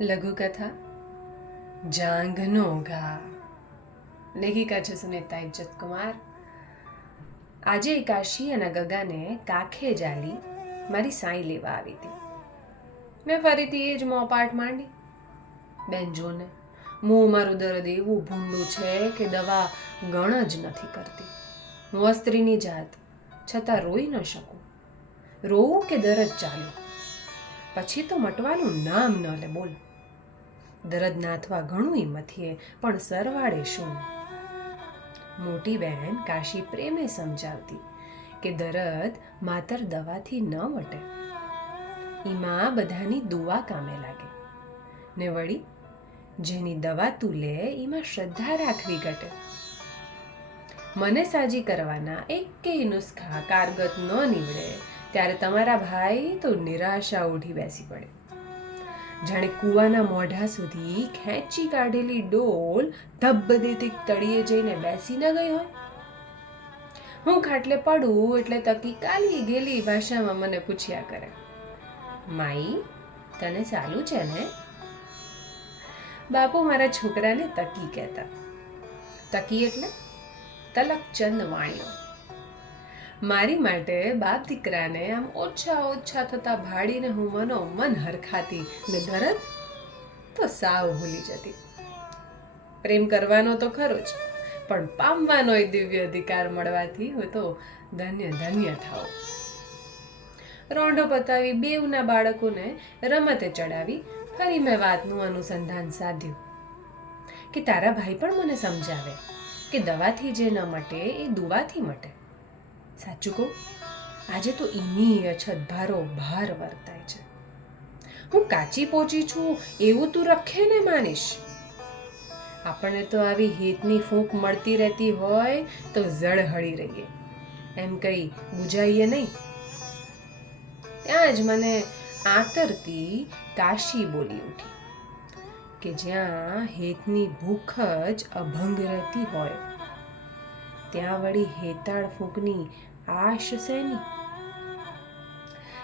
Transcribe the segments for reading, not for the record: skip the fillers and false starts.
લઘુકથા જાંઘનો ઘા. લેખિકા છે સુનેતા ઇજ્જત કુમાર. આજે કાશી અને ગગાને કાખે જાલી મારી સાઈ લેવા આવી હતી. મેં ફરીથી એ જ મોપાટ માંડી. બેન જોને, મું મારું દર્દ એવું ભૂંડું છે કે દવા ગણ જ નથી કરતી. હું અસ્ત્રીની જાત છતાં રોઈ ન શકું. રોવું કે દરદ ચાલુ, પછી તો મટવાનું નામ ન લે. બોલ, દરદ નાથવા ઘણું મથીએ, પણ સરવાળે શું? મોટી બહેન કાશી પ્રેમે સમજાવતી કે દરદ માત્ર દવાથી ન મટે, એમાં બધાની દુઆ કામે લાગે ને વળી જેની દવા તું લે એમાં શ્રદ્ધા રાખવી ઘટે. મને સાજી કરવાના એકેય નુસ્ખા કારગત ન નીવડે ત્યારે તમારા ભાઈ તો નિરાશા ઉઠી બેસી પડે. જાણે કૂવાના મોઢા સુધી ખેંચી કાઢેલી ડોલ ધબ્બદેતી તળિયે જઈને બેસી ન ગઈ હોય. હું ખાટલે પડું એટલે તકી કાલી ગેલી ભાષામાં મને પૂછ્યા કરે, માઈ તને ચાલુ છે ને? બાપુ મારા છોકરાને તકી કહેતા. તકી એટલે તલકચંદ વાણિયો. મારી માટે બાપ દીકરાને આમ ઓછા થતા ભાડીને હું મન હરખાતી ને દરદ તો સાવ ભૂલી જતી. પ્રેમ કરવાનો તો ખરો જ, પણ પામવાનો એ દિવ્ય અધિકાર મળવાથી હું તો ધન્ય થાવ. રોંઢો પતાવી બેવના બાળકોને રમતે ચડાવી ફરી મેં વાતનું અનુસંધાન સાધ્યું કે તારા ભાઈ પણ મને સમજાવે કે દવાથી જે ન મટે એ દુવાથી મટે. સાચું કહું, આજે તો એની અછત ભારો ભાર વર્તાય છે. હું કાચી પોચી છું એવું તું રખે ને માનીશ. આપણને તો આવી હેતની ફૂંક મળતી રહેતી હોય તો જડ હળી રહીએ એમ કઈ બુજાઈએ નહીં. ત્યાં જ મને આતરતી કાશી બોલી ઉઠી કે જ્યાં હેતની ભૂખ જ અભંગ રહેતી હોય ત્યાં વળી હેતાળ ફૂંકની આશ શેની?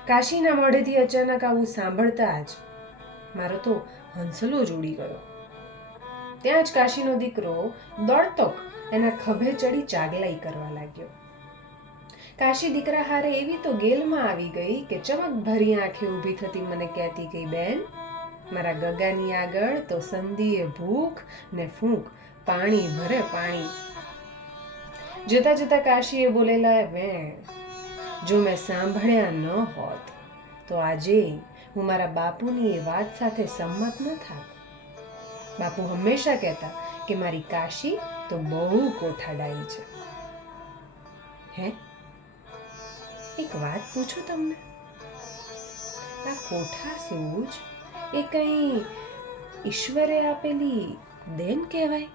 કાશીના મોઢેથી અચાનક આવું સાંભળતા જ મારો તો હંસલો જ ઉડી ગયો. ત્યાં જ કાશીનો દીકરો દોડતો એના ખભે ચડી ચાગલાઈ કરવા લાગ્યો. કાશી દીકરા હારે એવી તો ગેલમાં આવી ગઈ કે ચમક ભરી આંખે ઊભી થતી મને કહેતી ગઈ, બેન મારા ગગાની આગળ તો સંધીએ ભૂખ ને ફૂંક પાણી ભરે પાણી. જતા જતા કાશીએ બોલેલા વેણ જો મેં સાંભળ્યા ન હોત તો આજે હું મારા બાપુની એ વાત સાથે સંમત ન થાત. બાપુ હંમેશા કહેતા કે મારી કાશી તો બહુ કોઠાડાઈ છે. હે, એક વાત પૂછું તમને, આ કોઠા સૂઝ એ કઈ ઈશ્વરે આપેલી દેન કહેવાય